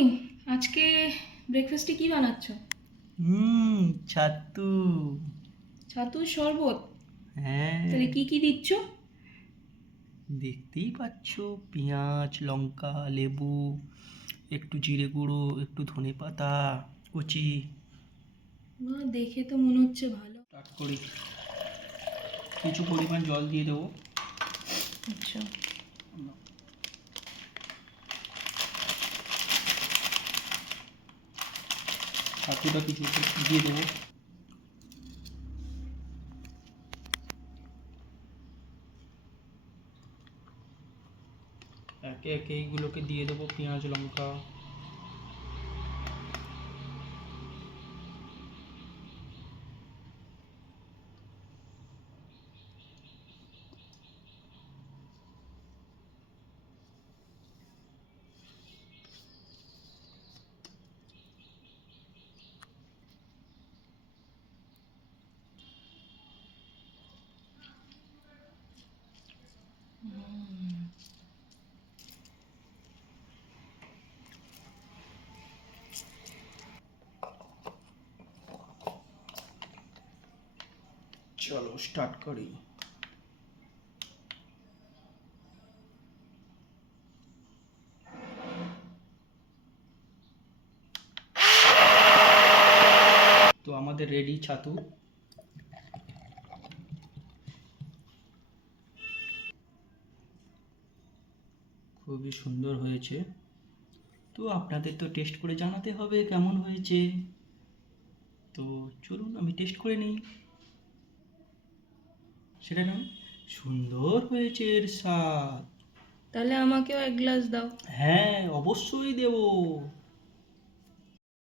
Morning. আজকে ব্রেকফাস্টে কি বানাচ্ছ? ছাতু। ছাতুর শরবত? হ্যাঁ, তাহলে কি কি দিচ্ছ? দেখতেই পাচ্ছ, পেঁয়াজ, লঙ্কা, লেবু, একটু জিরে গুঁড়ো, একটু ধনে পাতা কুচি। না, দেখে তো মনে হচ্ছে ভালো। স্টার্ট করি। কিছু পরিমাণ জল দিয়ে দেবো। আচ্ছা। ছাতুটা কিছু দিয়ে দেবো। একে একে এইগুলোকে দিয়ে দেবো, পেঁয়াজ, লঙ্কা। চলো স্টার্ট করি। তো আমাদের রেডি ছাতু। খুবই সুন্দর হয়েছে। তো আপনাদের তো টেস্ট করে জানাতে হবে কেমন হয়েছে। তো চলুন আমি টেস্ট করে নিই। সেটা নয়, সুন্দর হয়েছে এর স্বাদ। তাহলে আমাকেও এক গ্লাস দাও। হ্যাঁ, অবশ্যই দেবো।